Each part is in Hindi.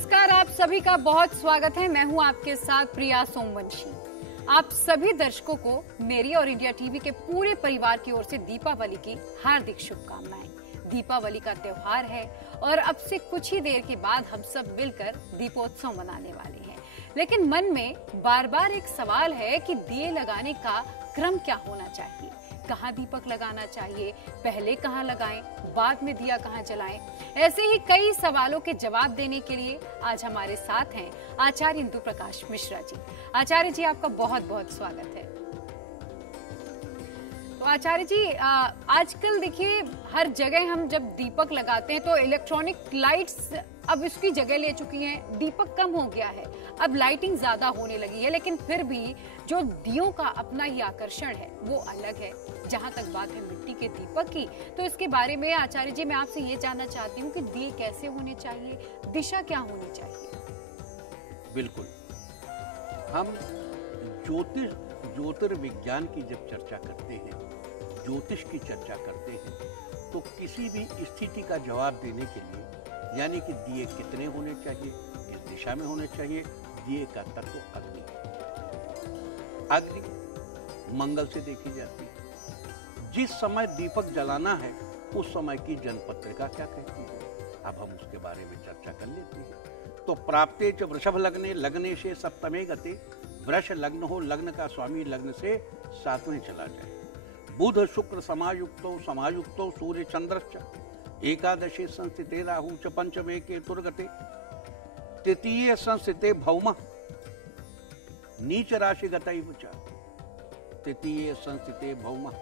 नमस्कार, आप सभी का बहुत स्वागत है। मैं हूं आपके साथ प्रिया सोमवंशी। आप सभी दर्शकों को मेरी और इंडिया टीवी के पूरे परिवार की ओर से दीपावली की हार्दिक शुभकामनाएं। दीपावली का त्योहार है और अब से कुछ ही देर के बाद हम सब मिलकर दीपोत्सव मनाने वाले हैं। लेकिन मन में बार बार एक सवाल है कि दिए लगाने का क्रम क्या होना चाहिए, कहाँ दीपक लगाना चाहिए, पहले कहाँ लगाएं, बाद में दिया कहाँ जलाएं। ऐसे ही कई सवालों के जवाब देने के लिए आज हमारे साथ हैं आचार्य इंदु प्रकाश मिश्रा जी। आचार्य जी, आपका बहुत बहुत स्वागत है। तो आचार्य जी, आजकल देखिए हर जगह हम जब दीपक लगाते हैं तो इलेक्ट्रॉनिक लाइट्स अब इसकी जगह ले चुकी हैं। दीपक कम हो गया है, अब लाइटिंग ज्यादा होने लगी है, लेकिन फिर भी जो दियों का अपना ही आकर्षण है वो अलग है। जहां तक बात है मिट्टी के दीपक की, तो इसके बारे में आचार्य जी मैं आपसे ये जानना चाहती हूँ कि दिए कैसे होने चाहिए, दिशा क्या होनी चाहिए। बिल्कुल, हम ज्योतिर्विज्ञान की जब चर्चा करते हैं, ज्योतिष की चर्चा करते हैं, तो किसी भी स्थिति का जवाब देने के लिए, यानी कि दिए कितने होने चाहिए, किस दिशा में होने चाहिए, दिए का तत्व अग्नि। अग्नि मंगल से देखी जाती है। जिस समय दीपक जलाना है उस समय की जनपत्रिका क्या कहती है, अब हम उसके बारे में चर्चा कर लेते हैं। तो प्राप्ते च वृषभ लग्ने, लग्ने से सप्तमे गते, वृष लग्न हो, लग्न का स्वामी लग्न से सातवें चला जाए। बुध शुक्र समायुक्तो, समायुक्तो सूर्य चंद्रश्च, एकादशे संस्थिते राहु च, पंचमे केतुर्गते, तृतीये संस्थिते भौमः, नीच राशि गतैव च, तृतीये संस्थिते भौमः,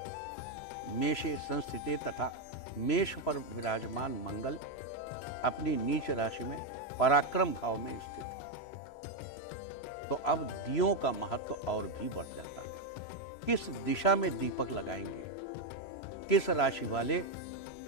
मेषे संस्थिते तथा मेष पर विराजमान मंगल अपनी नीच राशि में पराक्रम भाव में स्थित है। तो अब दियों का महत्व और भी बढ़ जाता है। किस दिशा में दीपक लगाएंगे, किस राशि वाले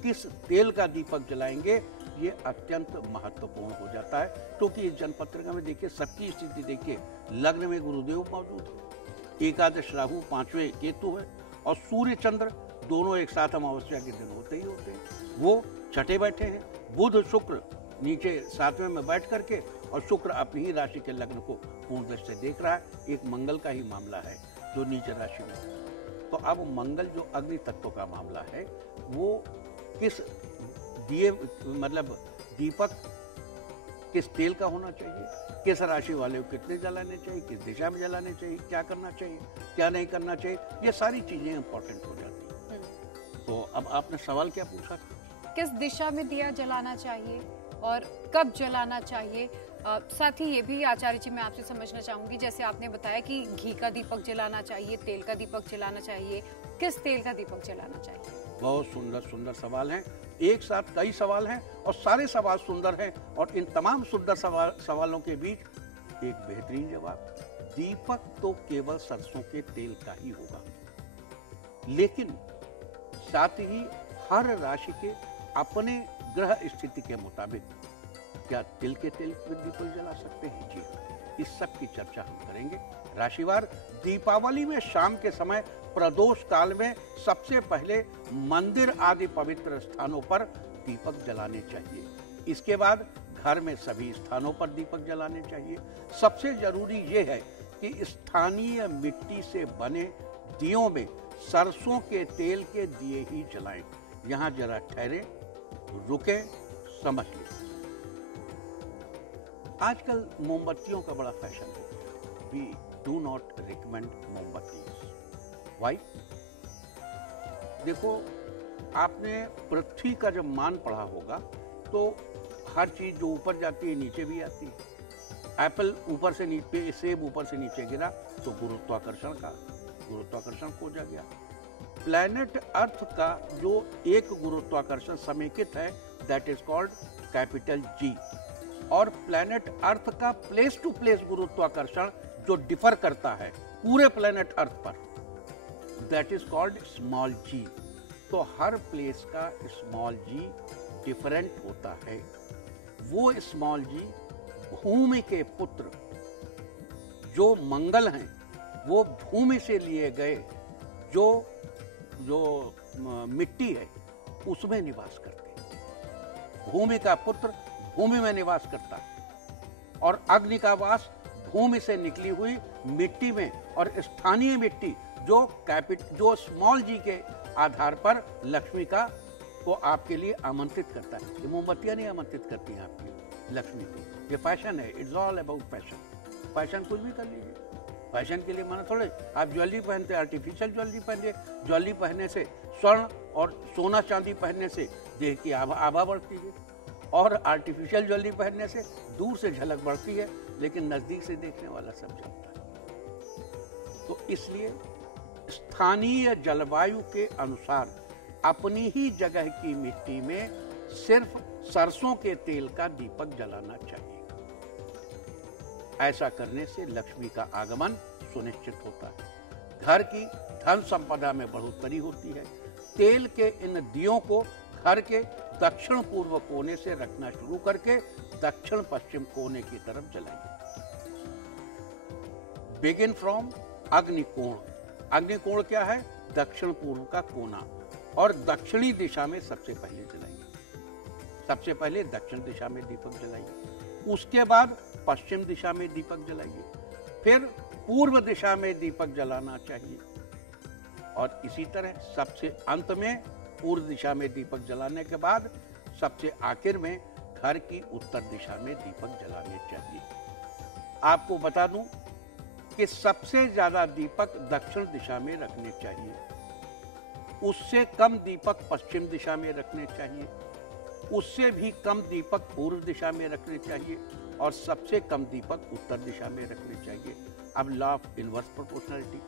किस तेल का दीपक जलाएंगे, ये अत्यंत महत्वपूर्ण हो जाता है। क्योंकि इस जनपत्रिका में देखिए सबकी स्थिति देखिए, लग्न में गुरुदेव मौजूद है, एकादश राहु, पांचवें केतु है, और सूर्य चंद्र दोनों एक साथ अमावस्या के दिन होते ही होते हैं, वो छठे बैठे हैं। बुध शुक्र नीचे सातवें में बैठ करके, और शुक्र अपनी ही राशि के लग्न को पूर्ण दृष्टि से देख रहा है। एक मंगल का ही मामला है जो नीचे राशि में। तो अब मंगल जो अग्नि तत्व का मामला है, वो किस दिए मतलब दीपक किस तेल का होना चाहिए, किस राशि वाले को कितने जलाने चाहिए, किस दिशा में जलाने चाहिए, क्या करना चाहिए, क्या नहीं करना चाहिए, ये सारी चीजें इंपॉर्टेंट हो जाती हैं। तो अब आपने सवाल क्या पूछा, किस दिशा में दिया जलाना चाहिए और कब जलाना चाहिए। साथ ही ये भी आचार्य जी मैं आपसे समझना चाहूंगी, जैसे आपने बताया कि घी का दीपक जलाना चाहिए, तेल का दीपक जलाना चाहिए, किस तेल का दीपक जलाना चाहिए। बहुत सुंदर सुंदर सवाल हैं, एक साथ कई सवाल हैं और सारे सवाल सुंदर हैं। और इन तमाम सुंदर सवालों के बीच एक बेहतरीन जवाब, दीपक तो केवल सरसों के तेल का ही होगा, लेकिन साथ ही हर राशि के अपने ग्रह स्थिति के मुताबिक क्या तिल के तेल में दीपक जला सकते हैं। जी, इस सब की चर्चा हम करेंगे राशिवार। दीपावली में शाम के समय प्रदोष काल में सबसे पहले मंदिर आदि पवित्र स्थानों पर दीपक जलाने चाहिए। इसके बाद घर में सभी स्थानों पर दीपक जलाने चाहिए। सबसे जरूरी ये है कि स्थानीय मिट्टी से बने दियों में सरसों के तेल के दिए ही जलाएं। यहाँ जरा ठहरे, रुके, समझ लें। आजकल मोमबत्तियों का बड़ा फैशन है। वी डू नॉट रिकमेंड मोमबत्तीज। वाई? देखो, आपने पृथ्वी का जब मान पढ़ा होगा तो हर चीज जो ऊपर जाती है नीचे भी आती है। एप्पल ऊपर से नीचे, सेब ऊपर से नीचे गिरा तो गुरुत्वाकर्षण खो जा गया। प्लैनेट अर्थ का जो एक गुरुत्वाकर्षण समेकित है, that is called capital G, और प्लैनेट अर्थ का प्लेस टू प्लेस गुरुत्वाकर्षण जो डिफर करता है पूरे प्लैनेट अर्थ पर, दैट इज कॉल्ड स्मॉल जी। तो हर प्लेस का स्मॉल जी डिफरेंट होता है। वो स्मॉल जी भूमि के पुत्र जो मंगल हैं, वो भूमि से लिए गए जो मिट्टी है उसमें निवास करते हैं। भूमि का पुत्र भूमि में निवास करता है, और अग्नि का वास भूमि से निकली हुई मिट्टी में, और स्थानीय मिट्टी जो स्मॉल जी के आधार पर लक्ष्मी का को आपके लिए आमंत्रित करता है। ये मोमबत्तियां नहीं आमंत्रित करती हैं आपकी लक्ष्मी को, ये फैशन है। It's all about fashion. Fashion कुछ भी कर लीजिए, फैशन के लिए मना थोड़े। आप ज्वेलरी पहनते, आर्टिफिशियल ज्वेलरी पहनिए। ज्वेलरी पहनने से, स्वर्ण और सोना चांदी पहनने से देह की आभा बढ़ती है, और आर्टिफिशियल ज्वेलरी पहनने से दूर से झलक बढ़ती है, लेकिन नजदीक से देखने वाला सब जानता है। तो इसलिए स्थानीय जलवायु के अनुसार अपनी ही जगह की मिट्टी में सिर्फ सरसों के तेल का दीपक जलाना चाहिए। ऐसा करने से लक्ष्मी का आगमन सुनिश्चित होता है, घर की धन संपदा में बढ़ोतरी होती है। तेल के इन दियों को घर के दक्षिण पूर्व कोने से रखना शुरू करके दक्षिण पश्चिम कोने की तरफ जलाइए। Begin from अग्निकोण। अग्निकोण क्या है? दक्षिण पूर्व का कोना, और दक्षिणी दिशा में सबसे पहले जलाइए। सबसे पहले दक्षिण दिशा में दीपक जलाइए, उसके बाद पश्चिम दिशा में दीपक जलाइए, फिर पूर्व दिशा में दीपक जलाना चाहिए, और इसी तरह सबसे अंत में पूर्व दिशा में दीपक जलाने के बाद सबसे आखिर में घर की उत्तर दिशा में दीपक जलाने चाहिए। आपको बता दूं कि सबसे ज्यादा दीपक दक्षिण दिशा में रखने चाहिए, उससे कम दीपक पश्चिम दिशा में रखने चाहिए, उससे भी कम दीपक पूर्व दिशा में रखने चाहिए, और सबसे कम दीपक उत्तर दिशा में रखने चाहिए। अब लॉ ऑफ इनवर्स प्रोपोर्शनलिटी,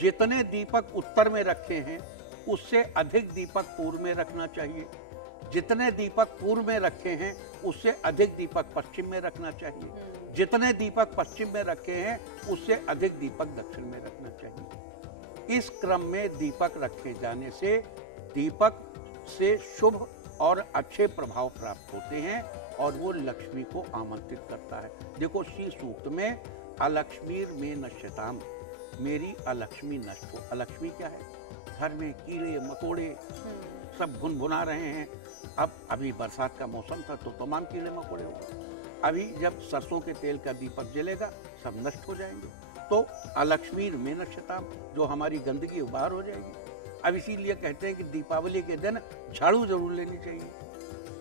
जितने दीपक उत्तर में रखे हैं उससे अधिक दीपक पूर्व में रखना चाहिए, जितने दीपक पूर्व में रखे हैं उससे अधिक दीपक पश्चिम में रखना चाहिए, जितने दीपक पश्चिम में रखे हैं उससे अधिक दीपक दक्षिण में रखना चाहिए। इस क्रम में दीपक रखे जाने से दीपक से शुभ और अच्छे प्रभाव प्राप्त होते हैं, और वो लक्ष्मी को आमंत्रित करता है। देखो श्री सूक्त में अलक्ष्मीर में नश्यताम, मेरी अलक्ष्मी नष्ट हो। अलक्ष्मी क्या है? घर में कीड़े मकोड़े सब भुनभुना रहे हैं। अब अभी बरसात का मौसम था तो तमाम कीड़े मकोड़े होंगे। अभी जब सरसों के तेल का दीपक जलेगा सब नष्ट हो जाएंगे। तो अलक्ष्मीर में नश्यताम, जो हमारी गंदगी बाहर हो जाएगी। अब इसीलिए कहते हैं कि दीपावली के दिन झाड़ू जरूर लेनी चाहिए,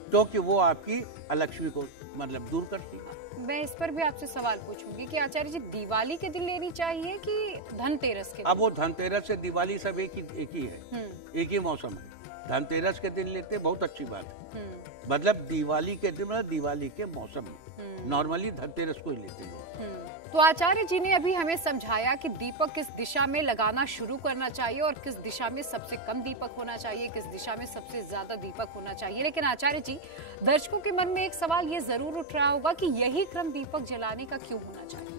क्योंकि वो आपकी अलक्ष्मी को मतलब दूर करती है। मैं इस पर भी आपसे सवाल पूछूंगी कि आचार्य जी, दिवाली के दिन लेनी चाहिए कि धनतेरस के दिन? अब वो धनतेरस से दिवाली सब एक ही है, एक ही मौसम है। धनतेरस के दिन लेते बहुत अच्छी बात है, मतलब दिवाली के दिन मतलब दिवाली के मौसम में, नॉर्मली धनतेरस को ही लेते हैं। तो आचार्य जी ने अभी हमें समझाया कि दीपक किस दिशा में लगाना शुरू करना चाहिए और किस दिशा में सबसे कम दीपक होना चाहिए, किस दिशा में सबसे ज्यादा दीपक होना चाहिए। लेकिन आचार्य जी, दर्शकों के मन में एक सवाल ये जरूर उठ रहा होगा कि यही क्रम दीपक जलाने का क्यों होना चाहिए?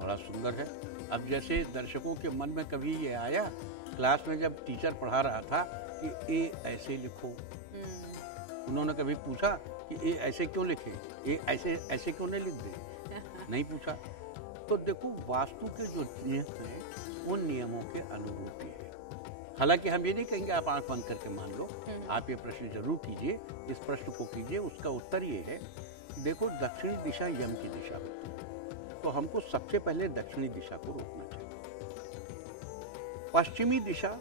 बड़ा सुंदर है। अब जैसे दर्शकों के मन में कभी ये आया, क्लास में जब टीचर पढ़ा रहा था कि ए ऐसे लिखो, उन्होंने कभी पूछा कि ए ऐसे क्यों लिखे, ए ऐसे क्यों नहीं लिख दे? नहीं पूछा। तो देखो, वास्तु के जो नियम हैं उन नियमों के अनुरूप ही है। हालांकि हम ये नहीं कहेंगे आप आंख बंद करके मान लो, आप ये प्रश्न जरूर कीजिए, इस प्रश्न को कीजिए। उसका उत्तर ये है, देखो दक्षिणी दिशा यम की दिशा होती है, तो हमको सबसे पहले दक्षिणी दिशा को रोकना चाहिए। पश्चिमी दिशा,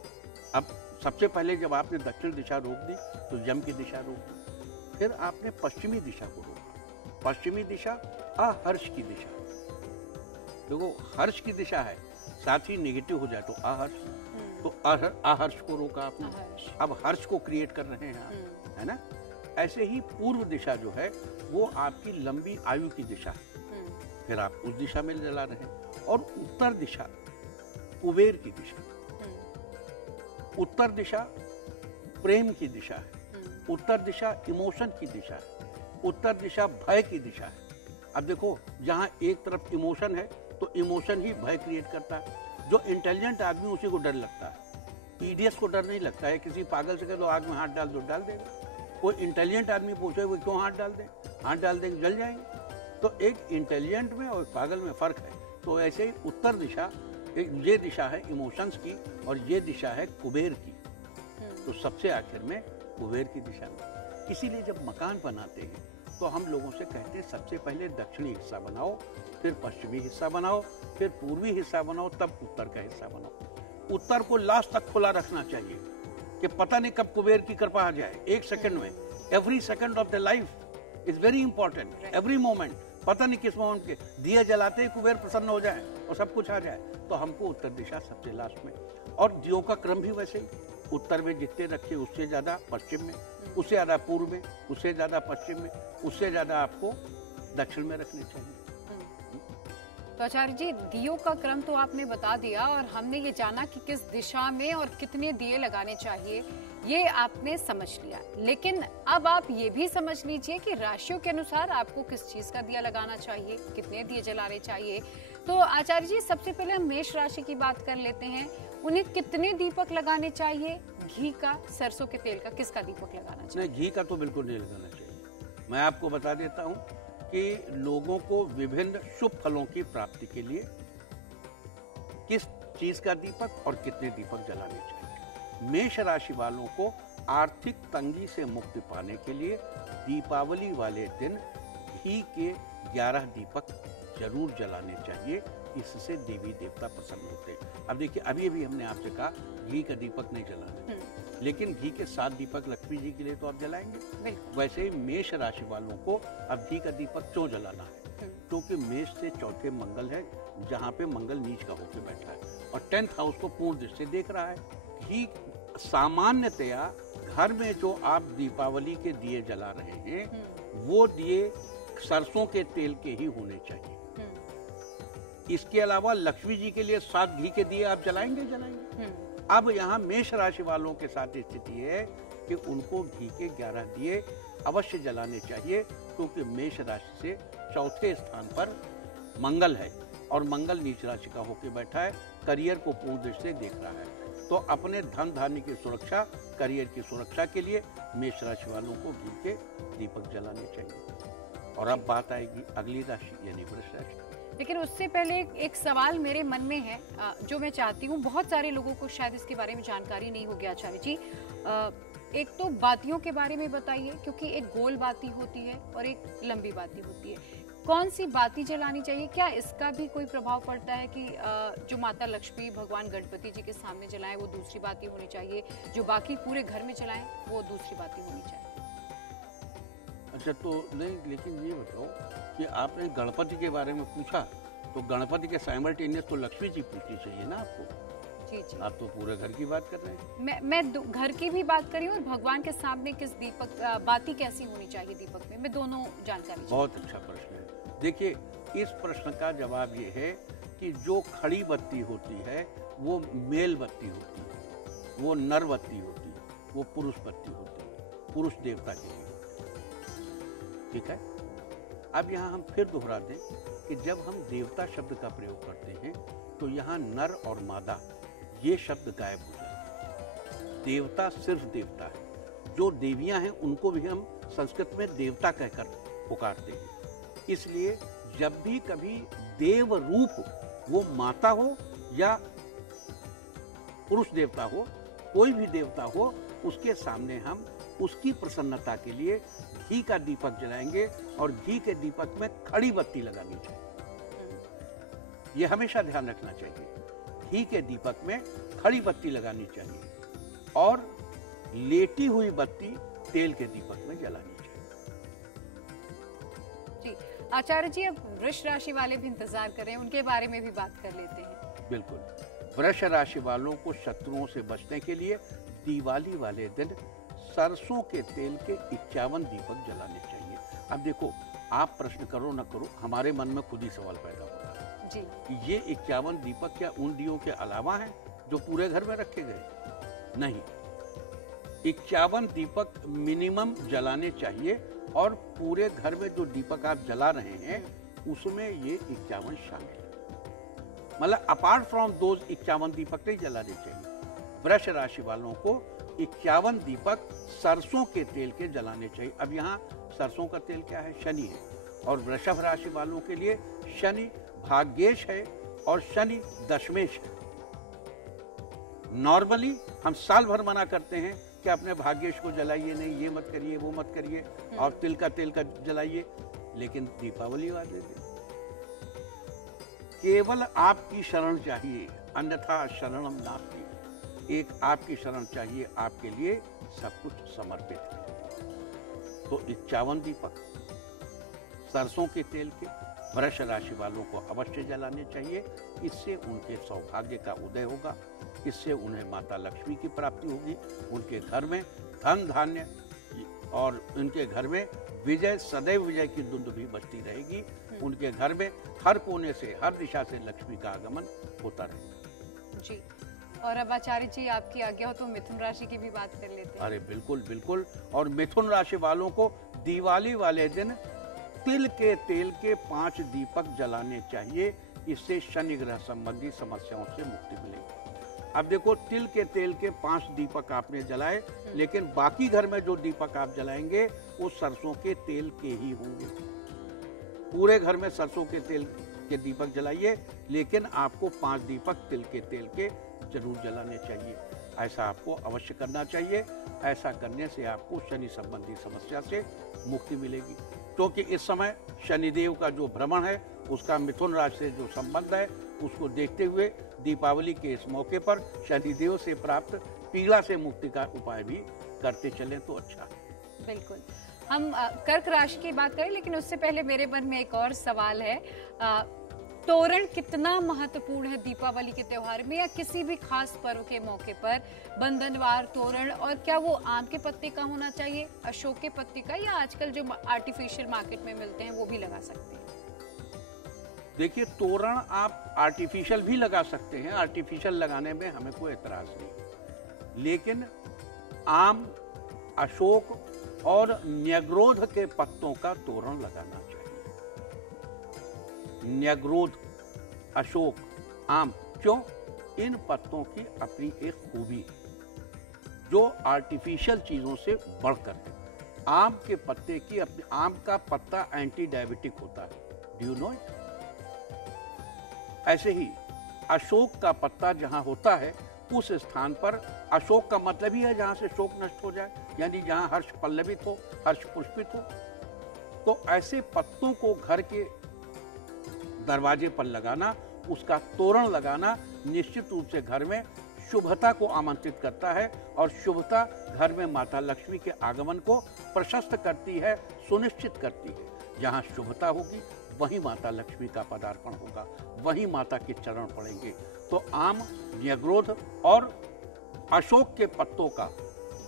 अब सबसे पहले जब आपने दक्षिण दिशा रोक दी तो यम की दिशा रोक दी, फिर आपने पश्चिमी दिशा को रोका। पश्चिमी दिशा अहर्ष की दिशा। देखो हर्ष की दिशा है, साथ ही नेगेटिव हो जाए तो अहर्ष, तो अहर्ष को रोका आपने, अब हर्ष को क्रिएट कर रहे हैं आप, है ना। ऐसे ही पूर्व दिशा जो है वो आपकी लंबी आयु की दिशा है, फिर आप उस दिशा में जला रहे हैं। और उत्तर दिशा कुबेर की दिशा, उत्तर दिशा प्रेम की दिशा है, उत्तर दिशा इमोशन की दिशा है, उत्तर दिशा भय की दिशा है। अब देखो, जहां एक तरफ इमोशन है तो इमोशन ही भय क्रिएट करता है। जो इंटेलिजेंट आदमी उसी को डर लगता है, ईडियट्स को डर नहीं लगता है। किसी पागल से कह दो आग में हाथ डाल दो, डाल देगा। कोई इंटेलिजेंट आदमी पूछे वो क्यों हाथ डाल दे, हाथ डाल देंगे जल जाएंगे। तो एक इंटेलिजेंट में और पागल में फर्क है। तो ऐसे ही उत्तर दिशा, ये दिशा है इमोशंस की और ये दिशा है कुबेर की, तो सबसे आखिर में कुबेर की दिशा में। इसीलिए जब मकान बनाते हैं तो हम लोगों से कहते हैं सबसे पहले दक्षिणी हिस्सा बनाओ, फिर पश्चिमी हिस्सा बनाओ, फिर पूर्वी हिस्सा बनाओ, तब उत्तर का हिस्सा बनाओ। उत्तर को लास्ट तक खुला रखना चाहिए कि पता नहीं कब कुबेर की कृपा आ जाए, एक सेकंड में। Every second of the life is very important, every moment. पता नहीं किस मोमेंट के दिए जलाते ही कुबेर प्रसन्न हो जाए और सब कुछ आ जाए। तो हमको उत्तर दिशा सबसे लास्ट में, और दियों का क्रम भी वैसे ही, उत्तर में जितने रखे उससे ज्यादा पश्चिम में, उससे ज्यादा पूर्व में, उससे ज्यादा पश्चिम में, उससे ज्यादा आपको दक्षिण में रखने चाहिए। तो आचार्य जी, दियों का क्रम तो आपने बता दिया और हमने ये जाना कि किस दिशा में और कितने दिए लगाने चाहिए, ये आपने समझ लिया। लेकिन अब आप ये भी समझ लीजिए कि राशियों के अनुसार आपको किस चीज का दिया लगाना चाहिए, कितने दिए जलाने चाहिए। तो आचार्य जी, सबसे पहले हम मेष राशि की बात कर लेते हैं। उन्हें कितने दीपक लगाने चाहिए? घी का, सरसों के तेल का, किसका दीपक लगाना चाहिए? नहीं, घी का तो बिल्कुल नहीं लगाना चाहिए। मैं आपको बता देता हूँ कि लोगों को विभिन्न शुभ फलों की प्राप्ति के लिए किस चीज का दीपक और कितने दीपक जलाने चाहिए। मेष राशि वालों को आर्थिक तंगी से मुक्ति पाने के लिए दीपावली वाले दिन घी के 11 दीपक जरूर जलाने चाहिए। इससे देवी देवता प्रसन्न होते हैं। अब देखिए, अभी अभी हमने आपसे कहा घी का दीपक नहीं जलाना, लेकिन घी के 7 दीपक लक्ष्मी जी के लिए तो आप जलाएंगे। वैसे ही मेष राशि वालों को अब घी का दीपक क्यों जलाना है? क्योंकि मेष से चौथे मंगल है, जहाँ पे मंगल नीच का होकर बैठा है और 10th हाउस को पूर्ण दृष्टि से देख रहा है। घी सामान्यतया घर में जो आप दीपावली के दिए जला रहे हैं, वो दिए सरसों के तेल के ही होने चाहिए। इसके अलावा लक्ष्मी जी के लिए 7 घी के दिए आप जलाएंगे। अब यहाँ मेष राशि वालों के साथ स्थिति है कि उनको घी के 11 दिए अवश्य जलाने चाहिए, क्योंकि मेष राशि से चौथे स्थान पर मंगल है और मंगल नीच राशि का होकर बैठा है, करियर को पूर्ण दृष्टि से देख रहा है। तो अपने धन धान्य की सुरक्षा, करियर की सुरक्षा के लिए मेष राशि वालों को घी के दीपक जलाने चाहिए। और अब बात आएगी अगली राशि यानी वृष राशि। लेकिन उससे पहले एक सवाल मेरे मन में है, जो मैं चाहती हूँ, बहुत सारे लोगों को शायद इसके बारे में जानकारी नहीं होगी आचार्य जी। एक तो बातियों के बारे में बताइए, क्योंकि एक गोल बाती होती है और एक लंबी बाती होती है। कौन सी बाती जलानी चाहिए? क्या इसका भी कोई प्रभाव पड़ता है कि जो माता लक्ष्मी, भगवान गणपति जी के सामने जलाएं वो दूसरी बाती होनी चाहिए, जो बाकी पूरे घर में जलाएं वो दूसरी बाती होनी चाहिए? अच्छा, तो नहीं, लेकिन ये बताओ कि आपने गणपति के बारे में पूछा, तो गणपति के साइमल्टेनियस तो लक्ष्मी जी पूछनी चाहिए ना आपको। जी जी। आप तो पूरे घर की बात कर रहे हैं। मैं घर की भी बात करी हूँ और भगवान के सामने किस दीपक, बाती कैसी होनी चाहिए दीपक में, मैं दोनों जानकारी। बहुत अच्छा प्रश्न है। देखिए, इस प्रश्न का जवाब ये है कि जो खड़ी बत्ती होती है वो मेल बत्ती होती है, वो नर बत्ती होती है, वो पुरुष बत्ती होती है, पुरुष देवता के लिए। ठीक है। अब यहाँ हम फिर दोहरा दें कि जब हम देवता शब्द का प्रयोग करते हैं तो यहाँ नर और मादा ये शब्द गायब हो जाते हैं। देवता सिर्फ देवता है। जो देवियां हैं उनको भी हम संस्कृत में देवता कहकर पुकारते हैं। इसलिए जब भी कभी देव रूप, वो माता हो या पुरुष देवता हो, कोई भी देवता हो, उसके सामने हम उसकी प्रसन्नता के लिए घी का दीपक जलाएंगे और घी के दीपक में खड़ी बत्ती लगानी चाहिए। यह हमेशा ध्यान रखना चाहिए। घी के दीपक में खड़ी बत्ती लगानी चाहिए और लेटी हुई बत्ती तेल के दीपक में जलानी चाहिए। जी आचार्य जी, अब वृष राशि वाले भी इंतजार कर रहे हैं, उनके बारे में भी बात कर लेते हैं। बिल्कुल। वृष राशि वालों को शत्रुओं से बचने के लिए दिवाली वाले दिन सरसों के तेल के 51 दीपक जलाने चाहिए। अब देखो, आप प्रश्न करो न करो, हमारे मन में खुद ही सवाल पैदा होगा जी, ये 51 दीपक क्या उन दियों के अलावा हैं जो पूरे घर में रखे गए? नहीं, 51 दीपक मिनिमम जलाने चाहिए और पूरे घर में जो दीपक आप जला रहे हैं उसमें ये 51 शामिल है। मतलब अपार्ट फ्रॉम दोज 51 दीपक नहीं जलाने चाहिए। वृष राशि वालों को 51 दीपक सरसों के तेल के जलाने चाहिए। अब यहाँ सरसों का तेल क्या है? शनि है। और वृषभ राशि वालों के लिए शनि भाग्येश है और शनि दशमेश है। नॉर्मली हम साल भर मना करते हैं कि अपने भाग्येश को जलाइए नहीं, ये मत करिए, वो मत करिए, और तिल का जलाइए। लेकिन दीपावली वाले दिन केवल आपकी शरण चाहिए, अन्यथा शरणम नास्ति। एक आपकी शरण चाहिए, आपके लिए सब कुछ समर्पित है। तो 51 दीपक सरसों के तेल के वृष राशि वालों को अवश्य जलाने चाहिए। इससे उनके सौभाग्य का उदय होगा, इससे उन्हें माता लक्ष्मी की प्राप्ति होगी, उनके घर में धन धान्य और उनके घर में विजय, सदैव विजय की धुंध भी बजती रहेगी। उनके घर में हर कोने से, हर दिशा से लक्ष्मी का आगमन होता रहेगा। जी, और अब आचार्य जी आपकी आज्ञा हो तो मिथुन राशि की भी बात कर लेते हैं। अरे बिल्कुल बिल्कुल। और मिथुन राशि वालों को दिवाली वाले दिन तिल के तेल के 5 दीपक जलाने चाहिए। इससे शनि ग्रह संबंधी समस्याओं से मुक्ति मिलेगी। अब देखो, तिल के तेल के 5 दीपक आपने जलाए, लेकिन बाकी घर में जो दीपक आप जलाएंगे वो सरसों के तेल के ही होंगे। पूरे घर में सरसों के तेल के दीपक जलाइए, लेकिन आपको 5 दीपक तिल के तेल के जरूर जलाने चाहिए। ऐसा आपको अवश्य करना चाहिए। ऐसा करने से आपको शनि संबंधी समस्या से मुक्ति मिलेगी, क्योंकि इस समय शनिदेव का जो भ्रमण है उसका मिथुन राशि से जो संबंध है, उसको देखते हुए दीपावली के इस मौके पर शनिदेव से प्राप्त पीड़ा से मुक्ति का उपाय भी करते चलें तो अच्छा है। बिल्कुल। हम कर्क राशि की बात करें, लेकिन उससे पहले मेरे मन में एक और सवाल है। तोरण कितना महत्वपूर्ण है दीपावली के त्योहार में या किसी भी खास पर्व के मौके पर? बंधनवार तोरण, और क्या वो आम के पत्ते का होना चाहिए, अशोक के पत्ते का, या आजकल जो आर्टिफिशियल मार्केट में मिलते हैं वो भी लगा सकते हैं? देखिए, तोरण आप आर्टिफिशियल भी लगा सकते हैं, आर्टिफिशियल लगाने में हमें कोई एतराज नहीं, लेकिन आम, अशोक और न्यग्रोध के पत्तों का तोरण लगाना चाहिए। न्यग्रोध, अशोक, आम, क्यों? इन पत्तों की अपनी एक खूबी है जो आर्टिफिशियल चीजों से बढ़कर है। आम के पत्ते की अपनी, आम का पत्ता एंटी डायबिटिक होता है, डू यू नो इट? ऐसे ही अशोक का पत्ता जहां होता है उस स्थान पर, अशोक का मतलब ही है जहां से शोक नष्ट हो जाए, यानी जहां हर्ष पल्लवित हो, हर्ष पुष्पित हो। तो ऐसे पत्तों को घर के दरवाजे पर लगाना, उसका तोरण लगाना निश्चित रूप से घर में शुभता को आमंत्रित करता है, और शुभता घर में माता लक्ष्मी के आगमन को प्रशस्त करती है, सुनिश्चित करती है। जहां शुभता होगी वहीं माता लक्ष्मी का पदार्पण होगा, वहीं माता के चरण पड़ेंगे। तो आम, न्यग्रोध और अशोक के पत्तों का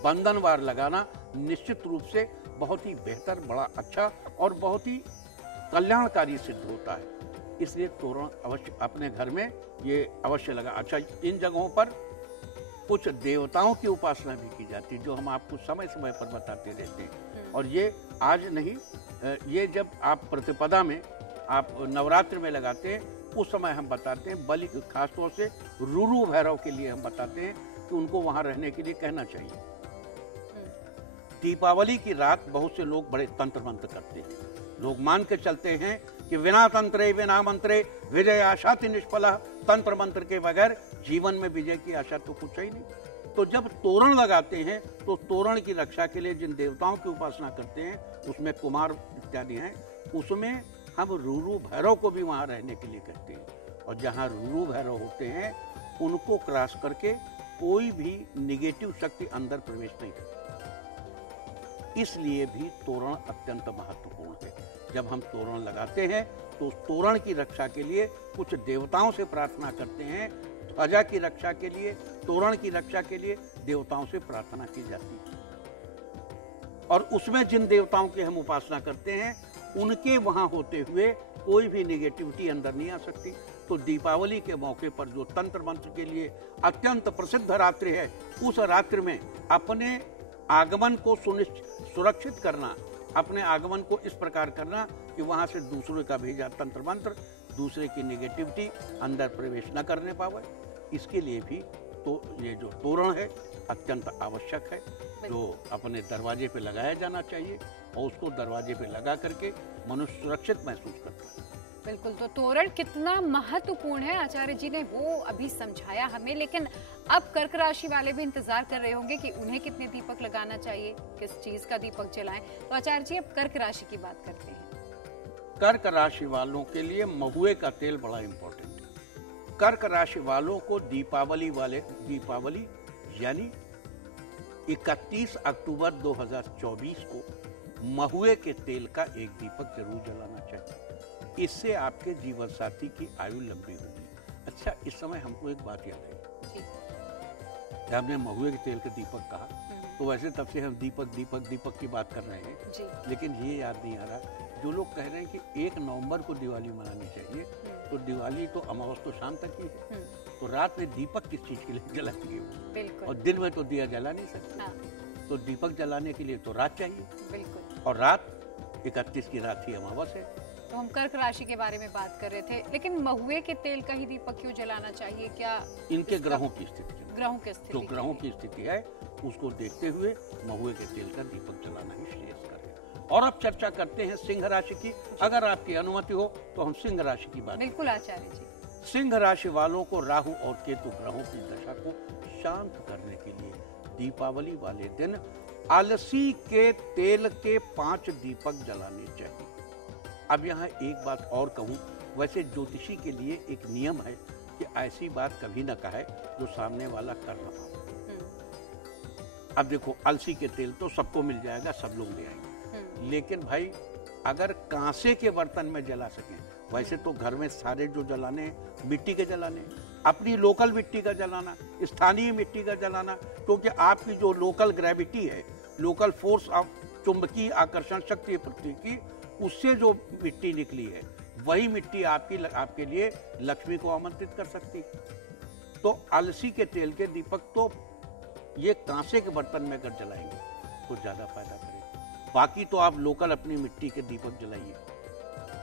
बंधनवार लगाना निश्चित रूप से बहुत ही बेहतर, बड़ा अच्छा और बहुत ही कल्याणकारी सिद्ध होता है। इसलिए तोरण अवश्य अपने घर में ये अवश्य लगा। अच्छा, इन जगहों पर कुछ देवताओं की उपासना भी की जाती है, जो हम आपको समय समय पर बताते रहते हैं। और ये आज नहीं, ये जब आप प्रतिपदा में, आप नवरात्र में लगाते हैं, उस समय हम बताते हैं। बलि, खासतौर से रुरु भैरव के लिए हम बताते हैं कि उनको वहां रहने के लिए कहना चाहिए। दीपावली की रात बहुत से लोग बड़े तंत्र मंत्र करते हैं। लोग मान के चलते हैं कि विना तंत्रे विना मंत्रे विजय आशाति निष्फला। तंत्र मंत्र के बगैर जीवन में विजय की आशा तो कुछ ही नहीं। तो जब तोरण लगाते हैं तो तोरण की रक्षा के लिए जिन देवताओं की उपासना करते हैं, उसमें कुमार इत्यादि हैं, उसमें हम रुरु भैरव को भी वहां रहने के लिए कहते हैं। और जहां रुरु भैरव होते हैं उनको क्रॉस करके कोई भी निगेटिव शक्ति अंदर प्रवेश नहीं करती। इसलिए भी तोरण अत्यंत महत्वपूर्ण है। जब हम तोरण लगाते हैं तो तोरण की रक्षा के लिए कुछ देवताओं से प्रार्थना करते हैं। ध्वजा की रक्षा के लिए, तोरण की रक्षा के लिए देवताओं से प्रार्थना की जाती है। और उसमें जिन देवताओं की हम उपासना करते हैं उनके वहां होते हुए कोई भी निगेटिविटी अंदर नहीं आ सकती। तो दीपावली के मौके पर जो तंत्र मंत्र के लिए अत्यंत प्रसिद्ध रात्रि है, उस रात्रि में अपने आगमन को सुरक्षित करना, अपने आगमन को इस प्रकार करना कि वहां से दूसरे का भेजा तंत्र मंत्र दूसरे की निगेटिविटी अंदर प्रवेश न करने पावे। इसके लिए भी तो ये जो तोरण है अत्यंत आवश्यक है, जो अपने दरवाजे पे लगाया जाना चाहिए, और उसको दरवाजे पे लगा करके मनुष्य सुरक्षित महसूस करता है। बिल्कुल, तो तोरण कितना महत्वपूर्ण है आचार्य जी ने वो अभी समझाया हमें, लेकिन अब कर्क राशि वाले भी इंतजार कर रहे होंगे कि उन्हें कितने दीपक लगाना चाहिए, किस चीज का दीपक जलाएं। तो आचार्य जी अब कर्क राशि की बात करते हैं। कर्क राशि वालों के लिए महुए का तेल बड़ा इंपॉर्टेंट है। कर्क राशि वालों को दीपावली यानी 31 अक्टूबर 2024 को महुए के तेल का एक दीपक जरूर जलाना चाहिए। इससे आपके जीवन साथी की आयु लंबी होगी। अच्छा, इस समय हमको एक बात याद है, हमने महुए के तेल का दीपक कहा, तो वैसे तब से हम दीपक की बात कर रहे हैं जी। लेकिन ये याद नहीं आ रहा, जो लोग कह रहे हैं कि 1 नवंबर को दिवाली मनानी चाहिए, तो दिवाली तो अमावस तो शाम तक ही है, तो रात में दीपक किस चीज के लिए जलाएंगे? और दिन में तो दिया जला नहीं सकते। हाँ। तो दीपक जलाने के लिए तो रात चाहिए। बिल्कुल। और रात 31 की रात ही अमावस है। तो हम कर्क राशि के बारे में बात कर रहे थे, लेकिन महुए के तेल का ही दीपक क्यों जलाना चाहिए? क्या इनके ग्रहों की स्थिति, जो ग्रहों की स्थिति है उसको देखते हुए महुए के तेल का दीपक जलाना ही श्रेयस्कर है। और अब चर्चा करते हैं सिंह राशि की। अगर आपकी अनुमति हो तो हम सिंह राशि की बात। बिल्कुल आचार्य जी। सिंह राशि वालों को राहु और केतु ग्रहों की दशा को शांत करने के लिए दीपावली वाले दिन अलसी के तेल के 5 दीपक जलाने चाहिए। अब यहाँ एक बात और कहूँ, वैसे ज्योतिषी के लिए एक नियम है कि ऐसी बात कभी न कहे जो सामने वाला कर रहा हो। अब देखो, अलसी के तेल तो सबको मिल जाएगा, सब लोग ले आएंगे, लेकिन भाई अगर कांसे के बर्तन में जला सकें, वैसे तो घर में सारे जो जलाने मिट्टी के जलाने, अपनी लोकल मिट्टी का जलाना, स्थानीय मिट्टी का जलाना, क्योंकि आपकी जो लोकल ग्रेविटी है, लोकल फोर्स ऑफ चुंबकीय आकर्षण शक्ति पृथ्वी की, उससे जो मिट्टी निकली है वही मिट्टी आपके लिए लक्ष्मी को आमंत्रित कर सकती। तो अलसी के तेल के दीपक तो ये कांसे के बर्तन में अगर जलाएंगे तो ज्यादा फायदा करेगा। बाकी तो आप लोकल अपनी मिट्टी के दीपक जलाइए,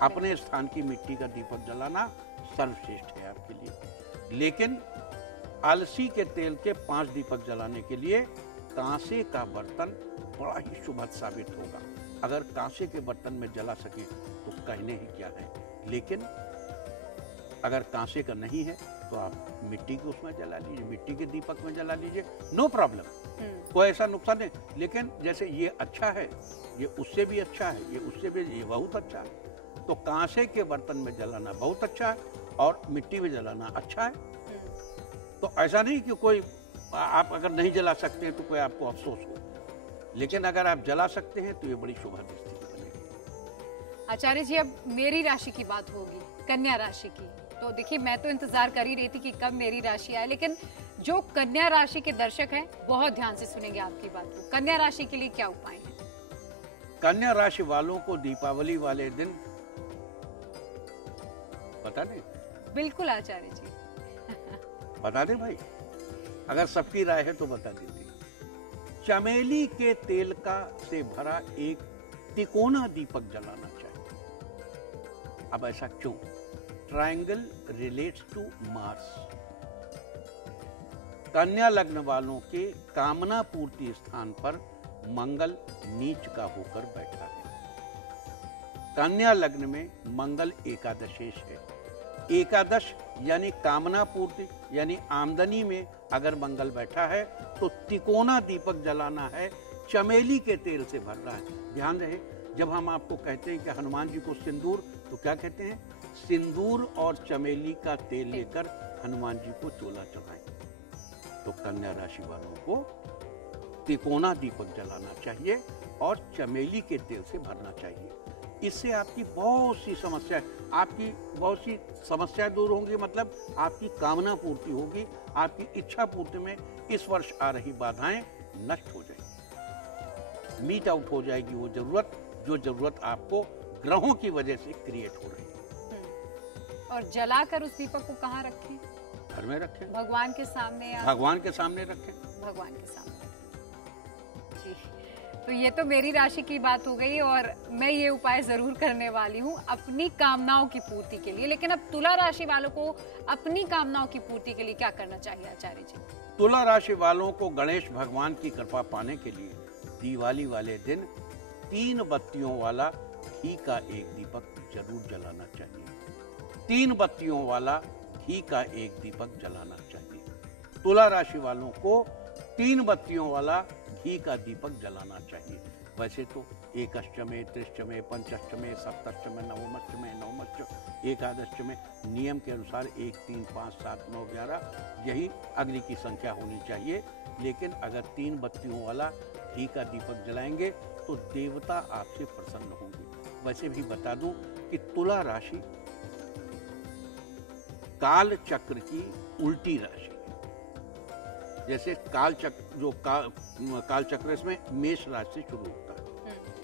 अपने स्थान की मिट्टी का दीपक जलाना सर्वश्रेष्ठ है आपके लिए। लेकिन अलसी के तेल के 5 दीपक जलाने के लिए कांसे का बर्तन बड़ा ही शुभ साबित होगा। अगर कांसे के बर्तन में जला सके तो कहने ही क्या है, लेकिन अगर कांसे का नहीं है तो आप मिट्टी के उसमें जला लीजिए, मिट्टी के दीपक में जला लीजिए, नो प्रॉब्लम, कोई ऐसा नुकसान नहीं। लेकिन जैसे ये अच्छा है, ये उससे भी अच्छा है, ये उससे भी, ये बहुत अच्छा है, तो कांसे के बर्तन में जलाना बहुत अच्छा है और मिट्टी में जलाना अच्छा है। तो ऐसा नहीं कि कोई आप अगर नहीं जला सकते हैं तो कोई आपको अफसोस हो, लेकिन अगर आप जला सकते हैं तो ये बड़ी शुभ स्थिति बनेगी। आचार्य जी, अब मेरी राशि की बात होगी, कन्या राशि की। तो देखिए, मैं तो इंतजार कर ही रही थी कि कब मेरी राशि आए, लेकिन जो कन्या राशि के दर्शक हैं बहुत ध्यान से सुनेंगे आपकी बात को। कन्या राशि के लिए क्या उपाय है? कन्या राशि वालों को दीपावली वाले दिन बता दें? बिल्कुल आचार्य जी। बता दें भाई, अगर सबकी राय है तो बता देते। चमेली के तेल का से भरा एक तिकोना दीपक जलाना चाहिए। अब ऐसा क्यों? Triangle relates to Mars. कन्या लग्न वालों के कामना पूर्ति स्थान पर मंगल नीच का होकर बैठा है। कन्या लग्न में मंगल एकादशेश है। एकादश यानी कामना पूर्ति, यानी आमदनी में अगर मंगल बैठा है तो तिकोना दीपक जलाना है, चमेली के तेल से भरना है। ध्यान रहे, जब हम आपको कहते हैं कि हनुमान जी को सिंदूर, तो क्या कहते हैं? सिंदूर और चमेली का तेल लेकर हनुमान जी को चोला चढ़ाएं। तो कन्या राशि वालों को तिकोना दीपक जलाना चाहिए और चमेली के तेल से भरना चाहिए। इससे आपकी बहुत सी समस्याएं दूर होंगी, मतलब आपकी कामना पूर्ति होगी, आपकी इच्छा पूर्ति में इस वर्ष आ रही बाधाएं नष्ट हो जाएंगी, मीट आउट हो जाएगी वो जरूरत आपको ग्रहों की वजह से क्रिएट हो रही है। और जलाकर उस दीपक को कहाँ रखें? घर में रखें, भगवान के सामने, या भगवान के सामने रखें। भगवान के सामने जी। तो ये तो मेरी राशि की बात हो गई और मैं ये उपाय जरूर करने वाली हूँ अपनी कामनाओं की पूर्ति के लिए। लेकिन अब तुला राशि वालों को अपनी कामनाओं की पूर्ति के लिए क्या करना चाहिए आचार्य जी? तुला राशि वालों को गणेश भगवान की कृपा पाने के लिए दिवाली वाले दिन 3 बत्तियों वाला घी का एक दीपक जरूर जलाना चाहिए। 3 बत्तियों वाला घी का एक दीपक जलाना चाहिए। तुला राशि वालों को 3 बत्तियों वाला घी का दीपक जलाना चाहिए। वैसे तो एकष्टमे, त्रिष्टमे, पंचष्टमे, सप्तष्टमे, नवमष्टमे, नवमष्ट, एकादशमे नियम के अनुसार 1, 3, 5, 7, 9, 11 यही अग्नि की संख्या होनी चाहिए। लेकिन अगर 3 बत्तियों वाला घी का दीपक जलाएंगे तो देवता आपसे प्रसन्न होंगे। वैसे भी बता दूं कि तुला राशि काल चक्र की उल्टी राशि है। जैसे काल चक्र जो काल चक्र इसमें मेष राशि से शुरू होता है,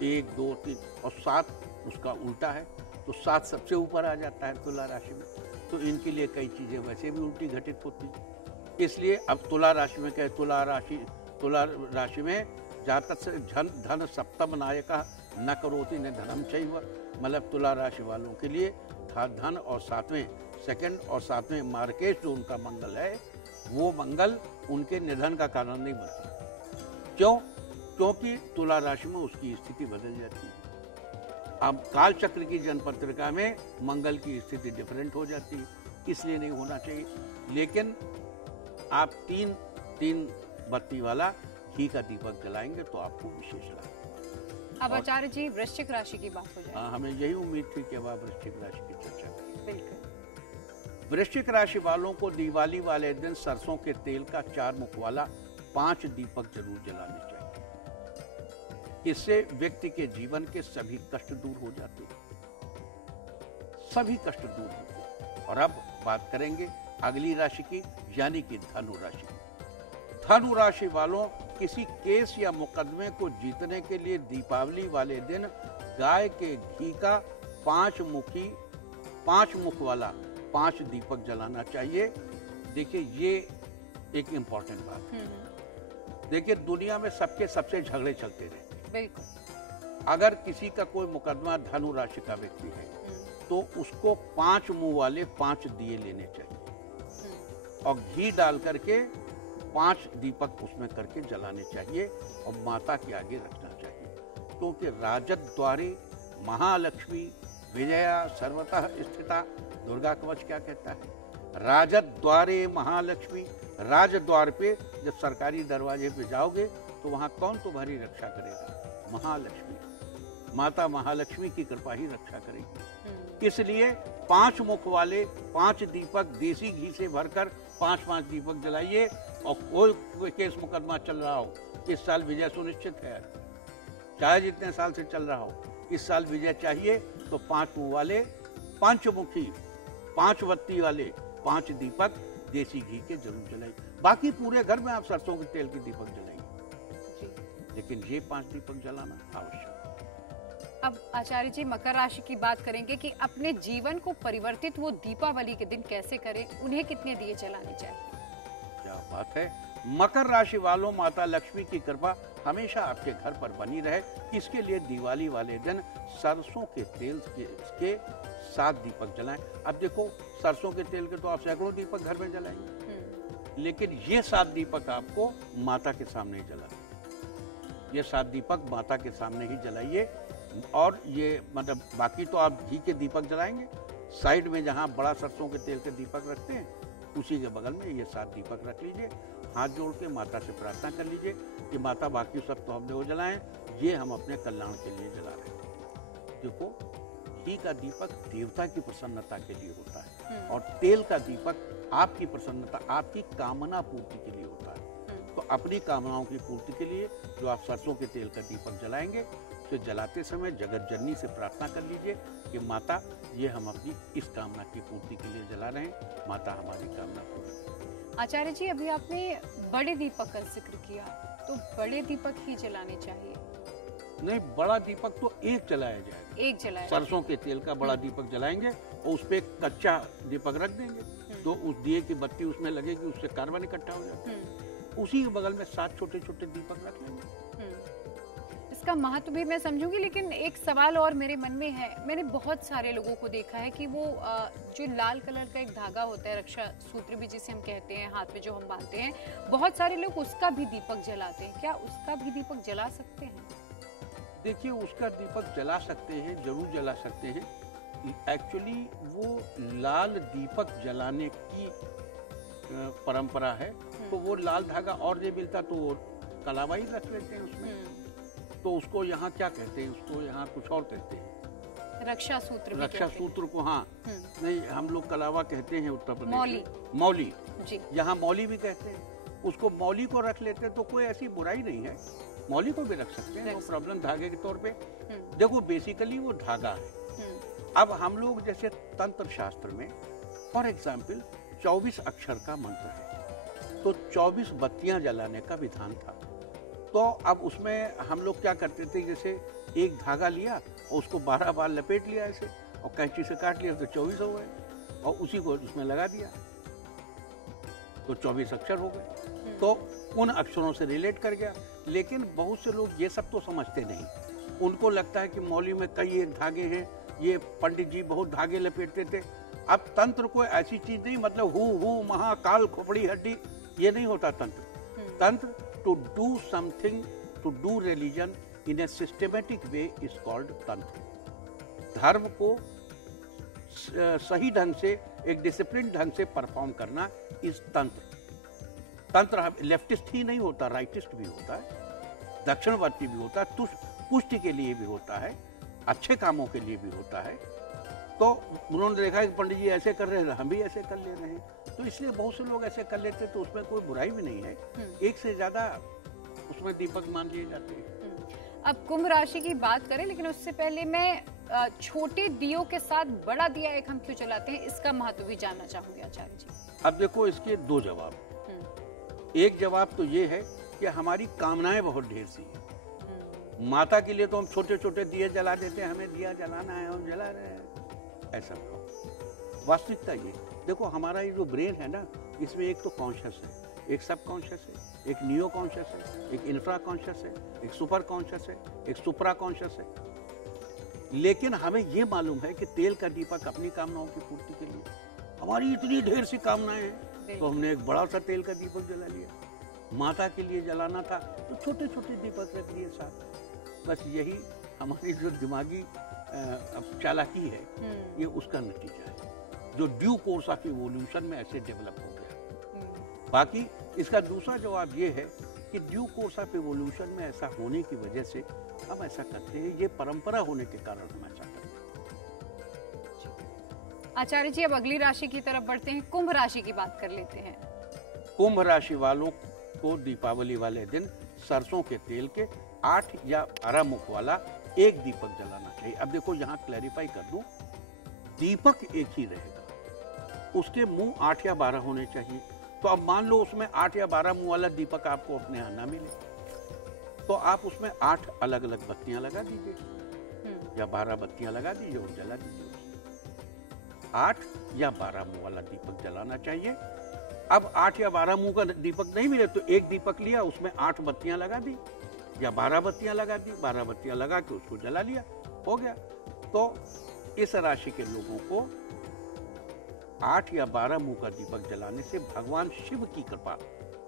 1, 2, 3 और 7 उसका उल्टा है, तो 7 सबसे ऊपर आ जाता है तुला राशि में। तो इनके लिए कई चीजें वैसे भी उल्टी घटित होती हैं। इसलिए अब तुला राशि में कहे तुला राशि में जातक से धन सप्तम नायक न करोति न धनम चैव, मतलब तुला राशि वालों के लिए धन और 7वें सेकंड और 7वें मार्केश जो उनका मंगल है वो मंगल उनके निधन का कारण नहीं बनता। क्यों? क्योंकि तुला राशि में उसकी स्थिति बदल जाती है। अब काल चक्र की जनपत्रिका में मंगल की स्थिति डिफरेंट हो जाती है, इसलिए नहीं होना चाहिए। लेकिन आप 3 बत्ती वाला घी का दीपक जलाएंगे तो आपको विशेष लाभ। अब आचार्य जी वृश्चिक राशि की बात हो जाए। हाँ, हमें यही उम्मीद थी कि अब आप वृश्चिक राशि की चर्चा करें। बिल्कुल। वृश्चिक राशि वालों को दिवाली वाले दिन सरसों के तेल का 4 मुख वाला 5 दीपक जरूर जलाने चाहिए। इससे व्यक्ति के जीवन के सभी कष्ट दूर हो जाते हैं, सभी कष्ट दूर होते हैं। और अब बात करेंगे अगली राशि की, यानी कि धनु राशि। धनु राशि वालों किसी केस या मुकदमे को जीतने के लिए दीपावली वाले दिन गाय के घी का 5 मुख वाला 5 दीपक जलाना चाहिए। देखिए ये एक इंपॉर्टेंट बात है। देखिए दुनिया में सबसे झगड़े चलते रहे। बिल्कुल। अगर किसी का कोई मुकदमा धनु राशि का व्यक्ति है तो उसको 5 मुंह वाले 5 दिए लेने चाहिए और घी डाल करके 5 दीपक उसमें करके जलाने चाहिए और माता के आगे रखना चाहिए। क्योंकि राजद द्वारे महालक्ष्मी विजया सर्वतः स्थिता, दुर्गा कवच क्या कहता है? राजद द्वारे महालक्ष्मी। राज द्वार पे जब सरकारी दरवाजे पे जाओगे तो वहां कौन तुम्हारी रक्षा करेगा? महालक्ष्मी। माता महालक्ष्मी की कृपा ही रक्षा करेगी। इसलिए 5 मुख वाले 5 दीपक देसी घी से भरकर 5-5 दीपक जलाइए। और कोई केस मुकदमा चल रहा हो, इस साल विजय सुनिश्चित है, चाहे जितने साल से चल रहा हो, इस साल विजय चाहिए तो 5 मुंह वाले, पंचमुखी 5 बत्ती वाले 5 दीपक देसी घी के जरूर जलाइए। बाकी पूरे घर में आप सरसों के तेल के दीपक जलाइए, लेकिन ये 5 दीपक जलाना आवश्यक। अब आचार्य जी मकर राशि की बात करेंगे कि अपने जीवन को परिवर्तित वो दीपावली के दिन कैसे करें, उन्हें कितने दिए जलाने चाहिए? क्या बात है। मकर राशि वालों, माता लक्ष्मी की कृपा हमेशा आपके घर पर बनी रहे, इसके लिए दिवाली वाले दिन सरसों के तेल के 7 दीपक जलाएं। अब देखो सरसों के तेल के तो आप सैकड़ों दीपक घर में जलाएंगे, लेकिन ये 7 दीपक आपको माता के सामने ही जलाएं। ये 7 दीपक माता के सामने ही जलाइए। और ये मतलब बाकी तो आप घी के दीपक जलाएंगे, साइड में जहां बड़ा सरसों के तेल के दीपक रखते हैं उसी के बगल में ये 7 दीपक रख लीजिए। हाथ जोड़ के माता से प्रार्थना कर लीजिए कि माता बाकी सब तो हमने वो जलाएं, ये हम अपने कल्याण के लिए जला रहे हैं। देखो घी का दीपक देवता की प्रसन्नता के लिए होता है और तेल का दीपक आपकी प्रसन्नता, आपकी कामना पूर्ति के लिए होता है। तो अपनी कामनाओं की पूर्ति के लिए जो आप सरसों के तेल का दीपक जलाएंगे तो जलाते समय जगत जननी से प्रार्थना कर लीजिए कि माता ये हम अपनी इस कामना की पूर्ति के लिए जला रहे हैं, माता हमारी कामना पूरी। आचार्य जी अभी आपने बड़े दीपक का जिक्र किया, तो बड़े दीपक ही जलाने चाहिए? नहीं, बड़ा दीपक तो एक जलाया जाएगा, एक जलाया। सरसों के तेल का बड़ा दीपक जलाएंगे और उस पर एक कच्चा दीपक रख देंगे, तो उस दिए की बत्ती उसमें लगेगी, उससे कार्बन इकट्ठा हो जाता है। उसी के बगल में 7 छोटे-छोटे दीपक रख लेंगे। इसका महत्व भी मैं समझूंगी, लेकिन एक सवाल और मेरे मन में है। मैंने बहुत सारे लोगों को देखा है कि वो जो लाल कलर का एक धागा होता है, रक्षा सूत्र भी जिसे हम कहते हैं, हाथ में जो हम बांधते हैं, बहुत सारे लोग उसका भी दीपक जलाते हैं। क्या उसका भी दीपक जला सकते हैं? देखिए उसका दीपक जला सकते हैं, जरूर जला सकते हैं, एक्चुअली वो लाल दीपक जलाने की परंपरा है, तो वो लाल धागा और नहीं मिलता तो वो कलावा ही रख लेते हैं उसमें। तो उसको यहाँ क्या कहते हैं, उसको यहाँ कुछ और कहते हैं, रक्षा सूत्र। रक्षा सूत्र को, हाँ नहीं, हम लोग कलावा कहते हैं उत्तर प्रदेश मौली। मौली जी, यहाँ मौली भी कहते हैं। उसको मौली को रख लेते हैं तो कोई ऐसी बुराई नहीं है, मौली को भी रख सकते हैं, नो प्रॉब्लम, धागे के तौर पे। देखो बेसिकली वो धागा है। अब हम लोग जैसे तंत्र शास्त्र में फॉर एग्जाम्पल 24 अक्षर का मंत्र है, तो 24 बत्तियां जलाने का विधान था। तो अब उसमें हम लोग क्या करते थे, जैसे एक धागा लिया और उसको 12 बार लपेट लिया ऐसे और कैंची से काट लिया तो 24 हो गए और उसी को उसमें लगा दिया तो 24 अक्षर हो गए। तो उन अक्षरों से रिलेट कर गया। लेकिन बहुत से लोग ये सब तो समझते नहीं, उनको लगता है कि मौली में कई एक धागे हैं, ये पंडित जी बहुत धागे लपेटते थे। अब तंत्र कोई ऐसी चीज नहीं, मतलब हु महाकाल खोपड़ी हड्डी, ये नहीं होता तंत्र। Tantra to do something, to do religion in a systematic way is called tantra. धर्म को सही ढंग से, एक डिसिप्लिन ढंग से परफॉर्म करना इस तंत्र। तंत्र लेफ्टिस्ट ही नहीं होता, राइटिस्ट भी होता है, दक्षिणवर्ती भी होता है, पुष्टि के लिए भी होता है, अच्छे कामों के लिए भी होता है। तो उन्होंने देखा कि पंडित जी ऐसे कर रहे हैं, हम भी ऐसे कर ले रहे हैं, तो इसलिए बहुत से लोग ऐसे कर लेते, तो उसमें कोई बुराई भी नहीं है। एक से ज्यादा उसमें दीपक मान लिए जाते हैं। अब कुंभ राशि की बात करें, लेकिन उससे पहले मैं छोटे दियों के साथ बड़ा दिया एक हम क्यों चलाते हैं, इसका महत्व भी जानना चाहूंगी आचार्य जी। अब देखो इसके दो जवाब। एक जवाब तो ये है कि हमारी कामनाएं बहुत ढेर सी हैं। माता के लिए तो हम छोटे छोटे दिए जला देते हैं, हमें दिया जलाना है, हम जला रहे हैं, ऐसा नहीं। वास्तविकता ये देखो, हमारा ये जो ब्रेन है ना, इसमें एक तो कॉन्शियस है, एक सब कॉन्शियस है, एक नियो कॉन्शियस है, एक इंफ्रा कॉन्शियस है, एक सुपर कॉन्शियस है, एक सुप्रा कॉन्शियस है। लेकिन हमें ये मालूम है कि तेल का दीपक अपनी कामनाओं की पूर्ति के लिए, हमारी इतनी ढेर सी कामनाएं हैं, तो हमने एक बड़ा सा तेल का दीपक जला लिया। माता के लिए जलाना था तो छोटे छोटे दीपक रख लिए साथ। बस यही हमारी जो दिमागी चालाकी है, ये उसका नतीजा है, जो ड्यू कोर्स ऑफ इवोल्यूशन में ऐसे डेवलप हो गया। बाकी इसका दूसरा जवाब ये है कि ड्यू कोर्स ऑफ इवोल्यूशन में ऐसा होने की वजह से हम ऐसा करते हैं, ये परंपरा होने के कारण हम ऐसा करते हैं। आचार्य जी, अब अगली राशि की तरफ बढ़ते हैं, कुंभ राशि की बात कर लेते हैं। कुंभ राशि वालों को दीपावली वाले दिन सरसों के तेल के 8 या 12 मुख वाला एक दीपक जलाना चाहिए। अब देखो यहाँ क्लैरिफाई कर दूं, दीपक एक ही रहेगा, उसके मुंह 8 या 12 होने चाहिए। तो अब मान लो उसमें 8 या 12 मुंह वाला दीपक आपको अपने यहाँ ना मिले, तो आप उसमें 8 अलग अलग बत्तियां लगा दीजिए या 12 बत्तियां लगा दीजिए और जला दीजिए। 8 या 12 मुंह वाला दीपक जलाना चाहिए। अब 8 या 12 मुंह का दीपक नहीं मिले तो एक दीपक लिया, उसमें 8 बत्तियां लगा दी या 12 बत्तियां लगा दी, 12 बत्तियां लगा के उसको जला लिया, हो गया। तो इस राशि के लोगों को 8 या 12 मुंह का दीपक जलाने से भगवान शिव की कृपा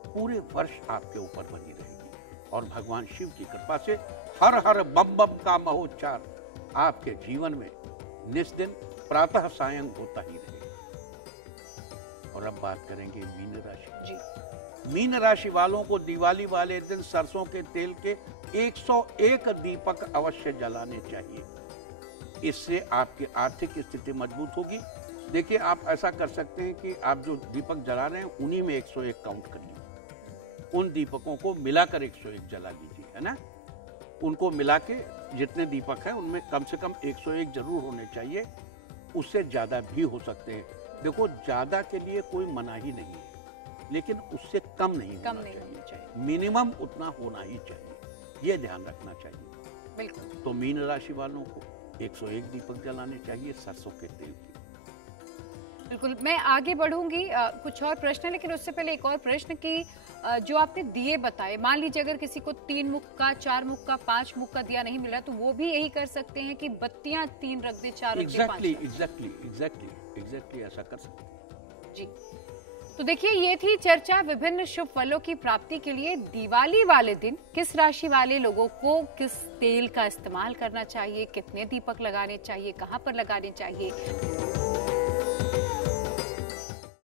पूरे वर्ष आपके ऊपर बनी रहेगी और भगवान शिव की कृपा से हर हर बम बम का महोच्चार आपके जीवन में निस्दिन प्रातः सायं होता ही रहेगा। और अब बात करेंगे मीन राशि जी। मीन राशि वालों को दिवाली वाले दिन सरसों के तेल के 101 दीपक अवश्य जलाने चाहिए। इससे आपकी आर्थिक स्थिति मजबूत होगी। देखिए, आप ऐसा कर सकते हैं कि आप जो दीपक जला रहे हैं उन्हीं में 101 काउंट कर लीजिए, उन दीपकों को मिलाकर 101 जला लीजिए, है ना। उनको मिला के जितने दीपक हैं उनमें कम से कम 101 जरूर होने चाहिए, उससे ज्यादा भी हो सकते हैं। देखो, ज्यादा के लिए कोई मनाही नहीं है, लेकिन उससे कम नहीं होना चाहिए, मिनिमम उतना होना ही चाहिए, ये ध्यान रखना चाहिए। बिल्कुल। तो मीन राशि वालों को 101 दीपक जलाने चाहिए सरसों के तेल की। बिल्कुल, मैं आगे बढ़ूंगी, कुछ और प्रश्न है, लेकिन उससे पहले एक और प्रश्न कि जो आपने दिए बताए, मान लीजिए अगर किसी को 3 मुख का, 4 मुख का, 5 मुख का दिया नहीं मिला, तो वो भी यही कर सकते हैं कि बत्तियां 3 रख दे, 4 रख दे, 5 एग्जैक्टली ऐसा कर सकते हैं जी। तो देखिए, ये थी चर्चा विभिन्न शुभ फलों की प्राप्ति के लिए दिवाली वाले दिन किस राशि वाले लोगों को किस तेल का इस्तेमाल करना चाहिए, कितने दीपक लगाने चाहिए, कहां पर लगाने चाहिए।